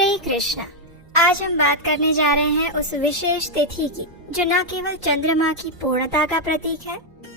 हरे कृष्णा। आज हम बात करने जा रहे हैं उस विशेष तिथि की जो न केवल चंद्रमा की पूर्णता का प्रतीक है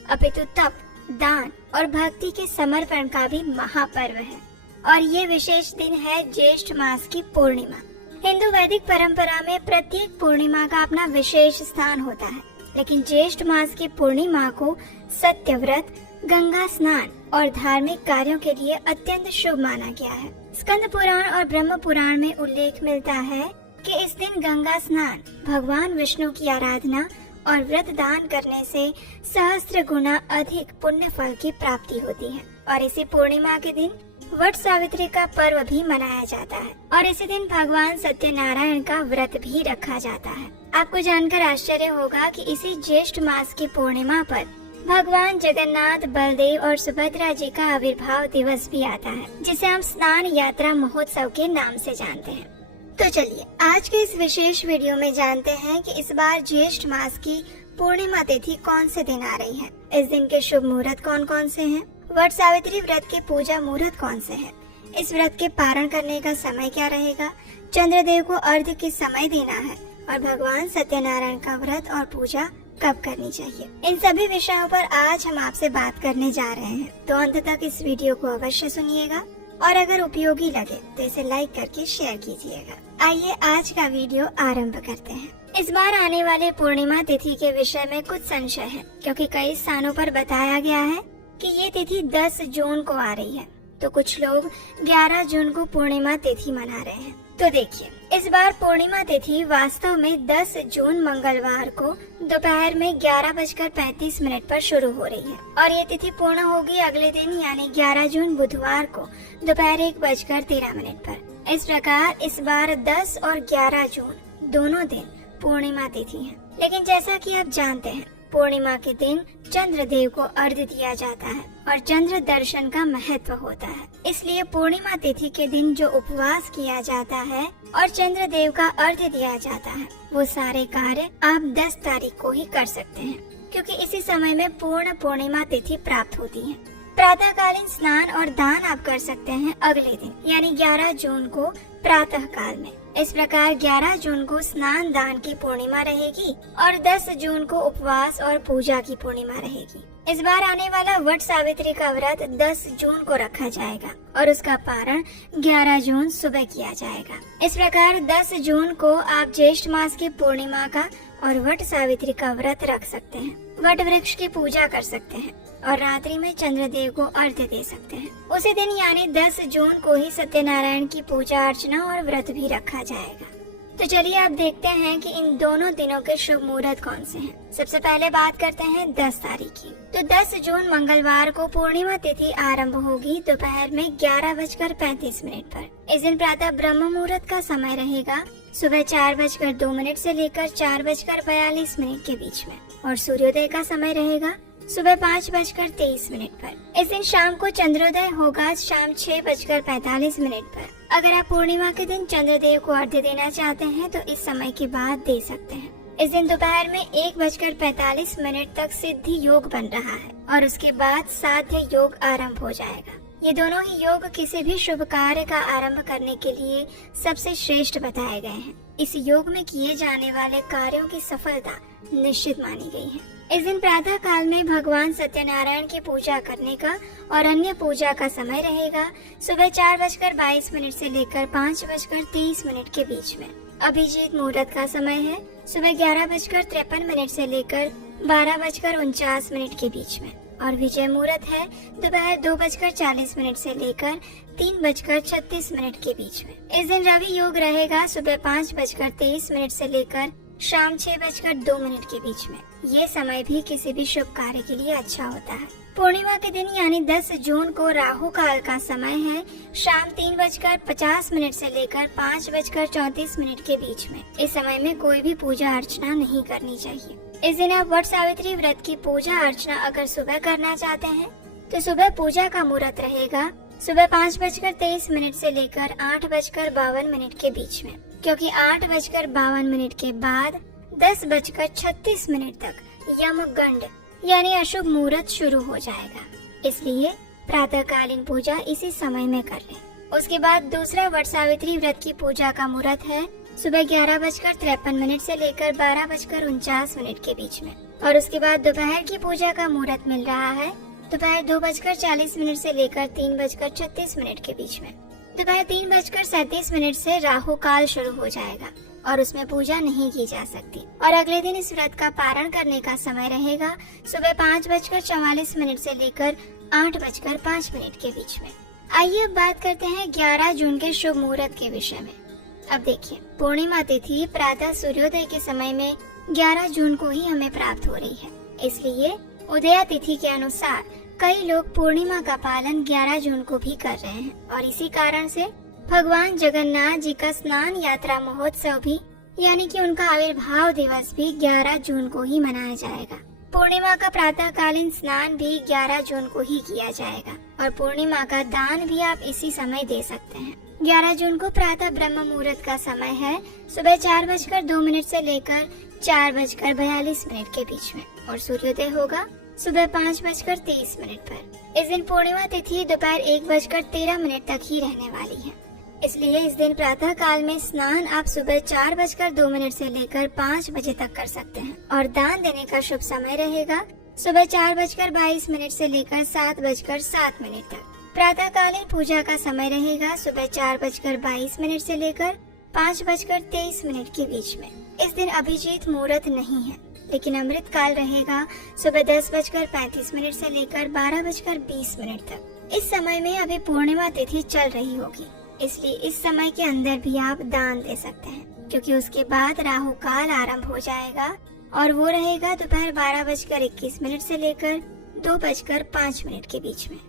अपितु तप, दान और भक्ति के समर्पण का भी महापर्व है। और ये विशेष दिन है ज्येष्ठ मास की पूर्णिमा। हिंदू वैदिक परंपरा में प्रत्येक पूर्णिमा का अपना विशेष स्थान होता है, लेकिन ज्येष्ठ मास की पूर्णिमा को सत्यव्रत, गंगा स्नान और धार्मिक कार्यों के लिए अत्यंत शुभ माना गया है। स्कंद पुराण और ब्रह्म पुराण में उल्लेख मिलता है कि इस दिन गंगा स्नान, भगवान विष्णु की आराधना और व्रत दान करने से सहस्त्र गुना अधिक पुण्य फल की प्राप्ति होती है। और इसी पूर्णिमा के दिन वट सावित्री का पर्व भी मनाया जाता है और इसी दिन भगवान सत्यनारायण का व्रत भी रखा जाता है। आपको जानकर आश्चर्य होगा कि इसी ज्येष्ठ मास की पूर्णिमा पर भगवान जगन्नाथ, बलदेव और सुभद्रा जी का आविर्भाव दिवस भी आता है, जिसे हम स्नान यात्रा महोत्सव के नाम से जानते हैं। तो चलिए आज के इस विशेष वीडियो में जानते हैं कि इस बार ज्येष्ठ मास की पूर्णिमा तिथि कौन से दिन आ रही है, इस दिन के शुभ मुहूर्त कौन कौन से हैं, वट सावित्री व्रत के पूजा मुहूर्त कौन से हैं, इस व्रत के पारण करने का समय क्या रहेगा, चंद्रदेव को अर्घ्य किस समय देना है और भगवान सत्यनारायण का व्रत और पूजा कब करनी चाहिए। इन सभी विषयों पर आज हम आपसे बात करने जा रहे हैं, तो अंत तक इस वीडियो को अवश्य सुनिएगा और अगर उपयोगी लगे तो इसे लाइक करके शेयर कीजिएगा। आइए आज का वीडियो आरंभ करते हैं। इस बार आने वाले पूर्णिमा तिथि के विषय में कुछ संशय है, क्योंकि कई स्थानों पर बताया गया है कि ये तिथि 10 जून को आ रही है, तो कुछ लोग 11 जून को पूर्णिमा तिथि मना रहे हैं। तो देखिए, इस बार पूर्णिमा तिथि वास्तव में 10 जून मंगलवार को दोपहर में 11:35 पर शुरू हो रही है और ये तिथि पूर्ण होगी अगले दिन यानी 11 जून बुधवार को दोपहर 1:13 पर। इस प्रकार इस बार 10 और 11 जून दोनों दिन पूर्णिमा तिथि है। लेकिन जैसा कि आप जानते हैं, पूर्णिमा के दिन चंद्रदेव को अर्घ्य दिया जाता है और चंद्र दर्शन का महत्व होता है। इसलिए पूर्णिमा तिथि के दिन जो उपवास किया जाता है और चंद्रदेव का अर्घ्य दिया जाता है, वो सारे कार्य आप 10 तारीख को ही कर सकते हैं, क्योंकि इसी समय में पूर्ण पूर्णिमा तिथि प्राप्त होती है। प्रातःकालीन स्नान और दान आप कर सकते हैं अगले दिन यानी 11 जून को प्रातः काल में। इस प्रकार 11 जून को स्नान दान की पूर्णिमा रहेगी और 10 जून को उपवास और पूजा की पूर्णिमा रहेगी। इस बार आने वाला वट सावित्री का व्रत 10 जून को रखा जाएगा और उसका पारण 11 जून सुबह किया जाएगा। इस प्रकार 10 जून को आप ज्येष्ठ मास की पूर्णिमा का और वट सावित्री का व्रत रख सकते हैं, वट वृक्ष की पूजा कर सकते हैं और रात्रि में चंद्रदेव को अर्घ्य दे सकते हैं। उसी दिन यानी 10 जून को ही सत्यनारायण की पूजा अर्चना और व्रत भी रखा जाएगा। तो चलिए आप देखते हैं कि इन दोनों दिनों के शुभ मुहूर्त कौन से हैं। सबसे पहले बात करते हैं 10 तारीख की। तो 10 जून मंगलवार को पूर्णिमा तिथि आरंभ होगी दोपहर में 11:35 पर। इस दिन प्रातः ब्रह्म मुहूर्त का समय रहेगा सुबह 4:02 से लेकर 4:42 के बीच में और सूर्योदय का समय रहेगा सुबह 5:23 पर। इस दिन शाम को चंद्रोदय होगा शाम 6:45 पर। अगर आप पूर्णिमा के दिन चंद्रदेव को अर्घ्य देना चाहते हैं तो इस समय के बाद दे सकते हैं। इस दिन दोपहर में 1:45 तक सिद्धि योग बन रहा है और उसके बाद साध्य योग आरंभ हो जाएगा। ये दोनों ही योग किसी भी शुभ कार्य का आरंभ करने के लिए सबसे श्रेष्ठ बताए गए हैं। इस योग में किए जाने वाले कार्यों की सफलता निश्चित मानी गई है। इस दिन प्रातः काल में भगवान सत्यनारायण की पूजा करने का और अन्य पूजा का समय रहेगा सुबह 4:22 से लेकर 5:23 के बीच में। अभिजीत मुहूर्त का समय है सुबह 11:53 से लेकर 12:49 के बीच में और विजय मुहूर्त है दोपहर 2:40 से लेकर 3:36 के बीच में। इस दिन रवि योग रहेगा सुबह 5:23 से लेकर शाम 6:02 के बीच में। ये समय भी किसी भी शुभ कार्य के लिए अच्छा होता है। पूर्णिमा के दिन यानी 10 जून को राहु काल का समय है शाम 3:50 से लेकर 5:34 के बीच में। इस समय में कोई भी पूजा अर्चना नहीं करनी चाहिए। इस दिन आप वट सावित्री व्रत की पूजा अर्चना अगर सुबह करना चाहते हैं तो सुबह पूजा का मुहूर्त रहेगा सुबह 5:23 से लेकर 8:52 के बीच में, क्योंकि 8:52 के बाद 10:36 तक यमगंड यानी अशुभ मुहूर्त शुरू हो जाएगा। इसलिए प्रातःकालीन पूजा इसी समय में कर लें। उसके बाद दूसरा वट सावित्री व्रत की पूजा का मुहूर्त है सुबह 11:53 से लेकर 12:49 के बीच में। और उसके बाद दोपहर की पूजा का मुहूर्त मिल रहा है दोपहर 2:40 से लेकर 3:36 के बीच में। दोपहर 3:37 से राहु काल शुरू हो जाएगा और उसमें पूजा नहीं की जा सकती। और अगले दिन इस व्रत का पारण करने का समय रहेगा सुबह 5:44 से लेकर 8:05 के बीच में। आइए अब बात करते हैं 11 जून के शुभ मुहूर्त के विषय में। अब देखिए, पूर्णिमा तिथि प्रातः सूर्योदय के समय में 11 जून को ही हमें प्राप्त हो रही है, इसलिए उदया तिथि के अनुसार कई लोग पूर्णिमा का पालन 11 जून को भी कर रहे हैं। और इसी कारण से भगवान जगन्नाथ जी का स्नान यात्रा महोत्सव भी यानी कि उनका आविर्भाव दिवस भी 11 जून को ही मनाया जाएगा। पूर्णिमा का प्रातःकालीन स्नान भी 11 जून को ही किया जाएगा और पूर्णिमा का दान भी आप इसी समय दे सकते हैं। 11 जून को प्रातः ब्रह्म मुहूर्त का समय है सुबह 4:02 से लेकर 4:42 के बीच में और सूर्योदय होगा सुबह 5:30 पर। इस दिन पूर्णिमा तिथि दोपहर 1:13 तक ही रहने वाली है, इसलिए इस दिन प्रातः काल में स्नान आप सुबह 4:02 से लेकर 5 बजे तक कर सकते हैं। और दान देने का शुभ समय रहेगा सुबह 4:22 से लेकर 7:07 तक। प्रातःकालीन पूजा का समय रहेगा सुबह 4:22 से लेकर 5:23 के बीच में। इस दिन अभिजीत मुहूर्त नहीं है, लेकिन अमृत काल रहेगा सुबह 10:35 से लेकर 12:20 तक। इस समय में अभी पूर्णिमा तिथि चल रही होगी, इसलिए इस समय के अंदर भी आप दान दे सकते हैं, क्योंकि उसके बाद राहु काल आरंभ हो जाएगा और वो रहेगा दोपहर 12:21 से लेकर 2:05 के बीच में।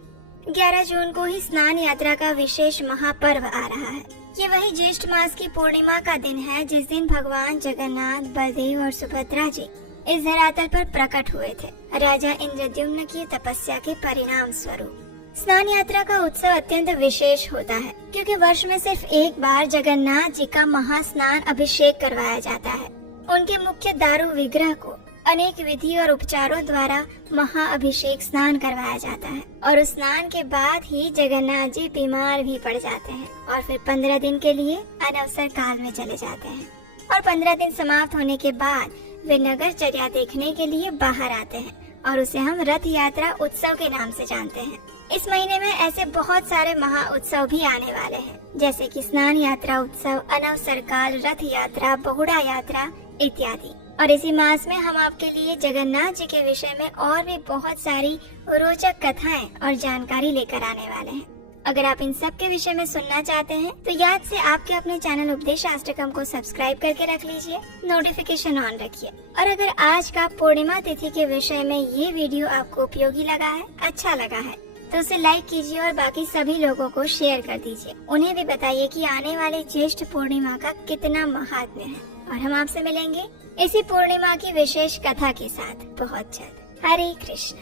11 जून को ही स्नान यात्रा का विशेष महापर्व आ रहा है। ये वही ज्येष्ठ मास की पूर्णिमा का दिन है जिस दिन भगवान जगन्नाथ, बलदेव और सुभद्रा जी इस धरातल पर प्रकट हुए थे, राजा इंद्रद्युम्न की तपस्या के परिणाम स्वरूप। स्नान यात्रा का उत्सव अत्यंत विशेष होता है, क्योंकि वर्ष में सिर्फ एक बार जगन्नाथ जी का महास्नान अभिषेक करवाया जाता है। उनके मुख्य दारू विग्रह को अनेक विधि और उपचारों द्वारा महाअभिषेक स्नान करवाया जाता है और उस स्नान के बाद ही जगन्नाथ जी बीमार भी पड़ जाते हैं और फिर 15 दिन के लिए अनवसर काल में चले जाते हैं। और 15 दिन समाप्त होने के बाद वे नगरचर्या देखने के लिए बाहर आते हैं और उसे हम रथ यात्रा उत्सव के नाम से जानते हैं। इस महीने में ऐसे बहुत सारे महा उत्सव भी आने वाले हैं, जैसे कि स्नान यात्रा उत्सव, अनवसर काल, रथ यात्रा, बहुड़ा यात्रा इत्यादि। और इसी मास में हम आपके लिए जगन्नाथ जी के विषय में और भी बहुत सारी रोचक कथाएं और जानकारी लेकर आने वाले हैं। अगर आप इन सब के विषय में सुनना चाहते हैं तो याद से आपके अपने चैनल उपदेशाष्टकम को सब्सक्राइब करके रख लीजिए, नोटिफिकेशन ऑन रखिए। और अगर आज का पूर्णिमा तिथि के विषय में ये वीडियो आपको उपयोगी लगा है, अच्छा लगा है, तो उसे लाइक कीजिए और बाकी सभी लोगों को शेयर कर दीजिए। उन्हें भी बताइए कि आने वाली ज्येष्ठ पूर्णिमा का कितना महात्म्य है। और हम आपसे मिलेंगे इसी पूर्णिमा की विशेष कथा के साथ बहुत जल्द। हरे कृष्ण।